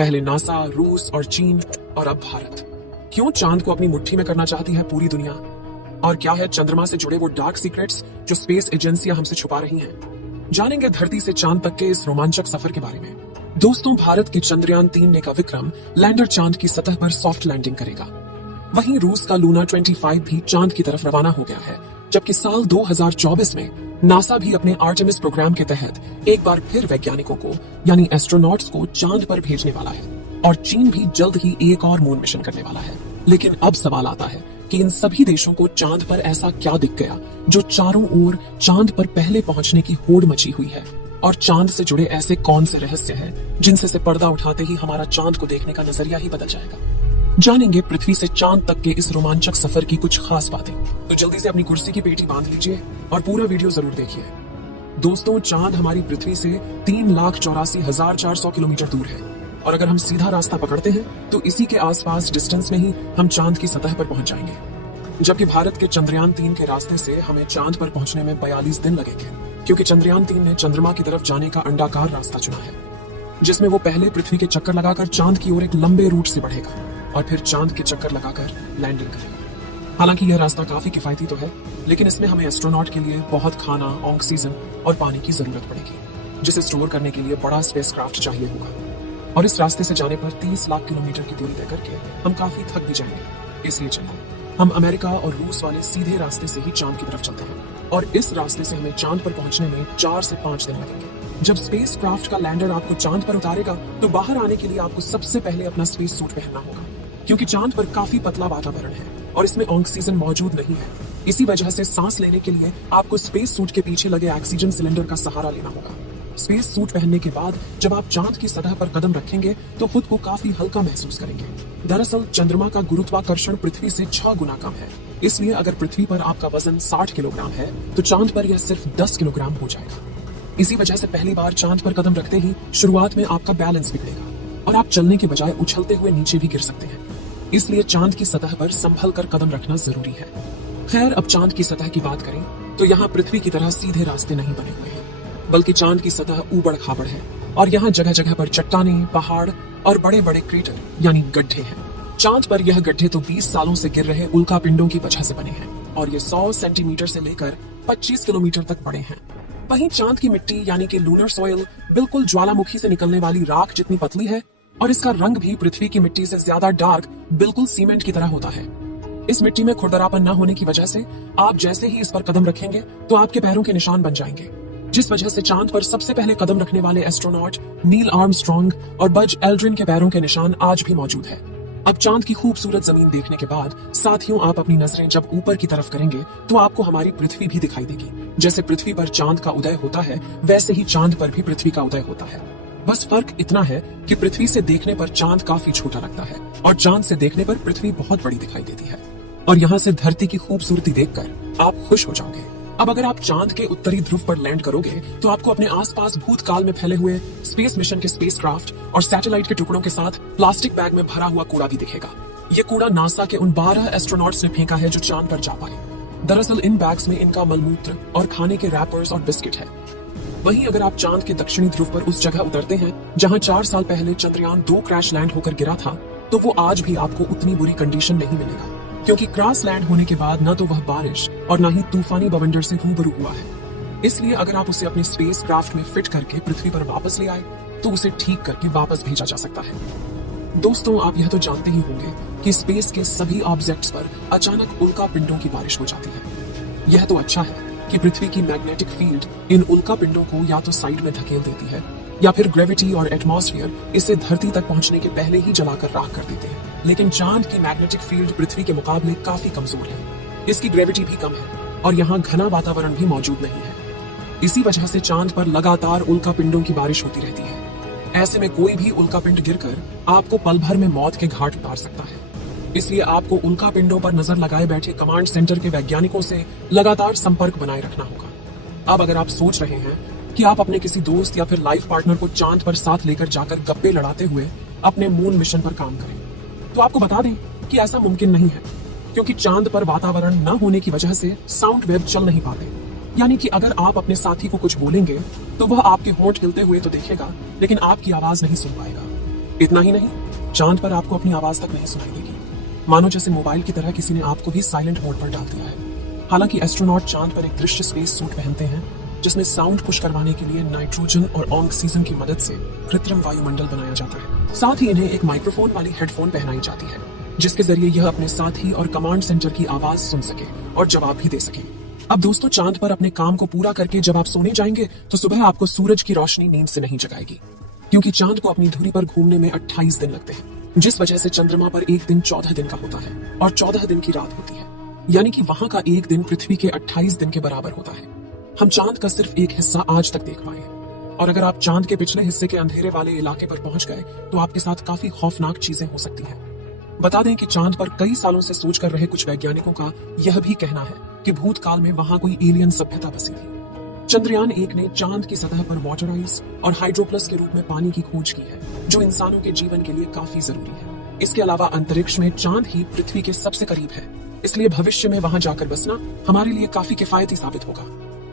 पहले नासा, रूस और चीन और अब भारत। क्यों चांद को अपनी मुट्ठी में करना चाहती है पूरी दुनिया? और क्या है चंद्रमा से जुड़े वो डार्क सीक्रेट्स जो स्पेस एजेंसियां हमसे छुपा रही हैं? जानेंगे धरती से चांद तक के इस रोमांचक सफर के बारे में। दोस्तों, भारत के चंद्रयान 3 ने का विक्रम लैंडर चांद की सतह पर सॉफ्ट लैंडिंग करेगा। वहीं रूस का लूना 25 भी चांद की तरफ रवाना हो गया है, जबकि साल 2024 में नासा भी अपने आर्टेमिस प्रोग्राम के तहत एक बार फिर वैज्ञानिकों को यानी एस्ट्रोनॉट्स को चांद पर भेजने वाला है। और चीन भी जल्द ही एक और मून मिशन करने वाला है। लेकिन अब सवाल आता है कि इन सभी देशों को चांद पर ऐसा क्या दिख गया जो चारों ओर चांद पर पहले पहुंचने की होड़ मची हुई है? और चांद से जुड़े ऐसे कौन से रहस्य हैं जिनसे से पर्दा उठाते ही हमारा चांद को देखने का नजरिया ही बदल जाएगा? जानेंगे पृथ्वी से चांद तक के इस रोमांचक सफर की कुछ खास बातें। तो जल्दी से अपनी कुर्सी की पेटी बांध लीजिए और पूरा वीडियो जरूर देखिए। दोस्तों, चांद हमारी पृथ्वी से 3,84,400 किलोमीटर दूर है और अगर हम सीधा रास्ता पकड़ते हैं तो इसी के आसपास डिस्टेंस में ही हम चांद की सतह पर पहुंच जाएंगे। जबकि भारत के चंद्रयान 3 के रास्ते से हमें चांद पर पहुंचने में 42 दिन लगेंगे, क्योंकि चंद्रयान 3 ने चंद्रमा की तरफ जाने का अंडाकार रास्ता चुना है, जिसमें वो पहले पृथ्वी के चक्कर लगाकर चांद की ओर एक लंबे रूट से बढ़ेगा और फिर चांद के चक्कर लगाकर लैंडिंग करेगा। हालांकि यह रास्ता काफी किफायती तो है, लेकिन इसमें हमें एस्ट्रोनॉट के लिए बहुत खाना, ऑक्सीजन और पानी की जरूरत पड़ेगी, जिसे स्टोर करने के लिए बड़ा स्पेसक्राफ्ट चाहिए होगा। और इस रास्ते से जाने पर 30 लाख किलोमीटर की दूरी तय करके हम काफी थक भी जाएंगे। इसलिए चलिए हम अमेरिका और रूस वाले सीधे रास्ते से ही चांद की तरफ चलते हैं और इस रास्ते से हमें चांद पर पहुंचने में 4 से 5 दिन लगेंगे। जब स्पेस क्राफ्ट का लैंडर आपको चांद पर उतारेगा तो बाहर आने के लिए आपको सबसे पहले अपना स्पेस सूट पहनना होगा, क्योंकि चांद पर काफी पतला वातावरण है और इसमें ऑक्सीजन मौजूद नहीं है। इसी वजह से सांस लेने के लिए आपको स्पेस सूट के पीछे लगे ऑक्सीजन सिलेंडर का सहारा लेना होगा। स्पेस सूट पहनने के बाद जब आप चांद की सतह पर कदम रखेंगे तो खुद को काफी हल्का महसूस करेंगे। दरअसल चंद्रमा का गुरुत्वाकर्षण पृथ्वी से 6 गुना कम है, इसलिए अगर पृथ्वी पर आपका वजन 60 किलोग्राम है तो चांद पर यह सिर्फ 10 किलोग्राम हो जाएगा। इसी वजह से पहली बार चांद पर कदम रखते ही शुरुआत में आपका बैलेंस बिगड़ेगा और आप चलने के बजाय उछलते हुए नीचे भी गिर सकते हैं। इसलिए चांद की सतह पर संभल कर कदम रखना जरूरी है। खैर, अब चांद की सतह की बात करें तो यहाँ पृथ्वी की तरह सीधे रास्ते नहीं बने हुए हैं, बल्कि चांद की सतह ऊबड़ खाबड़ है और यहाँ जगह जगह पर चट्टानें, पहाड़ और बड़े बड़े क्रेटर यानी गड्ढे हैं। चांद पर यह गड्ढे तो 20 सालों से गिर रहे उल्का पिंडों की वजह से बने हैं और ये 100 सेंटीमीटर से लेकर 25 किलोमीटर तक बड़े हैं। वहीं चांद की मिट्टी यानी कि लूनर सॉइल बिल्कुल ज्वालामुखी से निकलने वाली राख जितनी पतली है और इसका रंग भी पृथ्वी की मिट्टी से ज्यादा डार्क, बिल्कुल सीमेंट की तरह होता है। इस मिट्टी में खुरदरापन न होने की वजह से आप जैसे ही इस पर कदम रखेंगे तो आपके पैरों के निशान बन जाएंगे, जिस वजह से चांद पर सबसे पहले कदम रखने वाले एस्ट्रोनॉट नील आर्मस्ट्रॉन्ग और बज एल्ड्रिन के पैरों के निशान आज भी मौजूद है। अब चांद की खूबसूरत जमीन देखने के बाद साथियों, आप अपनी नजरें जब ऊपर की तरफ करेंगे तो आपको हमारी पृथ्वी भी दिखाई देगी। जैसे पृथ्वी पर चांद का उदय होता है, वैसे ही चांद पर भी पृथ्वी का उदय होता है। बस फर्क इतना है कि पृथ्वी से देखने पर चांद काफी छोटा लगता है और चांद से देखने पर पृथ्वी बहुत बड़ी दिखाई देती है। और यहाँ से धरती की खूबसूरती देखकर आप खुश हो जाओगे। अब अगर आप चांद के उत्तरी ध्रुव पर लैंड करोगे तो आपको अपने आसपास भूतकाल में फैले हुए स्पेस मिशन के स्पेसक्राफ्ट और सैटेलाइट के टुकड़ों के साथ प्लास्टिक बैग में भरा हुआ कूड़ा भी दिखेगा। ये कूड़ा नासा के उन 12 एस्ट्रोनॉट्स ने फेंका है जो चांद पर जा पाए। दरअसल इन बैग्स में इनका मलमूत्र और खाने के रैपर्स और बिस्किट है। वहीं अगर आप चांद के दक्षिणी ध्रुव पर उस जगह उतरते हैं जहां 4 साल पहले चंद्रयान 2 क्रैश लैंड होकर गिरा था, तो वो आज भी आपको उतनी बुरी कंडीशन नहीं मिलेगा, क्योंकि क्रॉस लैंड होने के बाद न तो वह बारिश और न ही तूफानी बवंडर से रूबरू हुआ है। इसलिए अगर आप उसे अपने स्पेस क्राफ्ट में फिट करके पृथ्वी पर वापस ले आए तो उसे ठीक करके वापस भेजा जा सकता है। दोस्तों, आप यह तो जानते ही होंगे कि स्पेस के सभी ऑब्जेक्ट्स पर अचानक उल्का पिंडों की बारिश हो जाती है। यह तो अच्छा है कि पृथ्वी की मैग्नेटिक फील्ड इन उल्का पिंडों को या तो साइड में धकेल देती है या फिर ग्रेविटी और एटमॉस्फेयर इसे धरती तक पहुंचने के पहले ही जलाकर राख कर देते हैं। लेकिन चांद की मैग्नेटिक फील्ड पृथ्वी के मुकाबले काफी कमजोर है। इसकी ग्रेविटी भी कम है और यहाँ घना वातावरण भी मौजूद नहीं है। इसी वजह से चांद पर लगातार उल्का पिंडों की बारिश होती रहती है। ऐसे में कोई भी उल्का पिंड गिरकर आपको पल भर में मौत के घाट उतार सकता है। इसलिए आपको उल्का पिंडों पर नजर लगाए बैठे कमांड सेंटर के वैज्ञानिकों से लगातार संपर्क बनाए रखना होगा। अब अगर आप सोच रहे हैं कि आप अपने किसी दोस्त या फिर लाइफ पार्टनर को चांद पर साथ लेकर जाकर गप्पे लड़ाते हुए अपने मून मिशन पर काम करें, तो आपको बता दें कि ऐसा मुमकिन नहीं है, क्योंकि चांद पर वातावरण न होने की वजह से साउंड वेव चल नहीं पाते। यानी कि अगर आप अपने साथी को कुछ बोलेंगे तो वह आपके होंठ हिलते हुए तो देखेगा, लेकिन आपकी आवाज नहीं सुन पाएगा। इतना ही नहीं, चांद पर आपको अपनी आवाज तक नहीं सुनाई देगी, मानो जैसे मोबाइल की तरह किसी ने आपको भी साइलेंट मोड पर डाल दिया है। हालांकि एस्ट्रोनॉट चांद पर एक दृश्य स्पेस सूट पहनते हैं जिसमें साउंड पुश करवाने के लिए नाइट्रोजन और ऑक्सीजन की मदद से कृत्रिम वायुमंडल बनाया जाता है। साथ ही इन्हें एक माइक्रोफोन वाली हेडफोन पहनाई जाती है जिसके जरिए यह अपने साथी और कमांड सेंटर की आवाज सुन सके और जवाब भी दे सके। अब दोस्तों, चांद पर अपने काम को पूरा करके जब आप सोने जाएंगे तो सुबह आपको सूरज की रोशनी नींद से नहीं जगाएगी, क्योंकि चांद को अपनी धुरी पर घूमने में 28 दिन लगते हैं, जिस वजह से चंद्रमा पर एक दिन 14 दिन का होता है और 14 दिन की रात होती है। यानी कि वहां का एक दिन पृथ्वी के 28 दिन के बराबर होता है। हम चांद का सिर्फ एक हिस्सा आज तक देख पाए हैं, और अगर आप चांद के पिछले हिस्से के अंधेरे वाले इलाके पर पहुंच गए तो आपके साथ काफी खौफनाक चीजें हो सकती हैं। बता दें कि चांद पर कई सालों से सोच कर रहे कुछ वैज्ञानिकों का यह भी कहना है कि भूतकाल में वहां कोई एलियन सभ्यता बसी थी। चंद्रयान 1 ने चांद की सतह पर वाटर आइस और हाइड्रोप्लस के रूप में पानी की खोज की है, जो इंसानों के जीवन के लिए काफी जरूरी है। इसके अलावा अंतरिक्ष में चांद ही पृथ्वी के सबसे करीब है, इसलिए भविष्य में वहां जाकर बसना हमारे लिए काफी किफायती साबित होगा।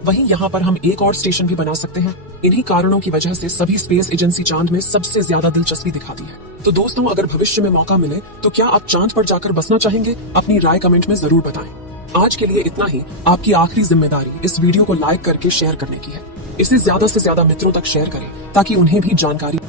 वहीं यहाँ पर हम एक और स्टेशन भी बना सकते हैं। इन्हीं कारणों की वजह से सभी स्पेस एजेंसी चांद में सबसे ज्यादा दिलचस्पी दिखाती है। तो दोस्तों, अगर भविष्य में मौका मिले तो क्या आप चांद पर जाकर बसना चाहेंगे? अपनी राय कमेंट में जरूर बताएं। आज के लिए इतना ही। आपकी आखिरी जिम्मेदारी इस वीडियो को लाइक करके शेयर करने की है। इसे ज्यादा से ज्यादा मित्रों तक शेयर करें ताकि उन्हें भी जानकारी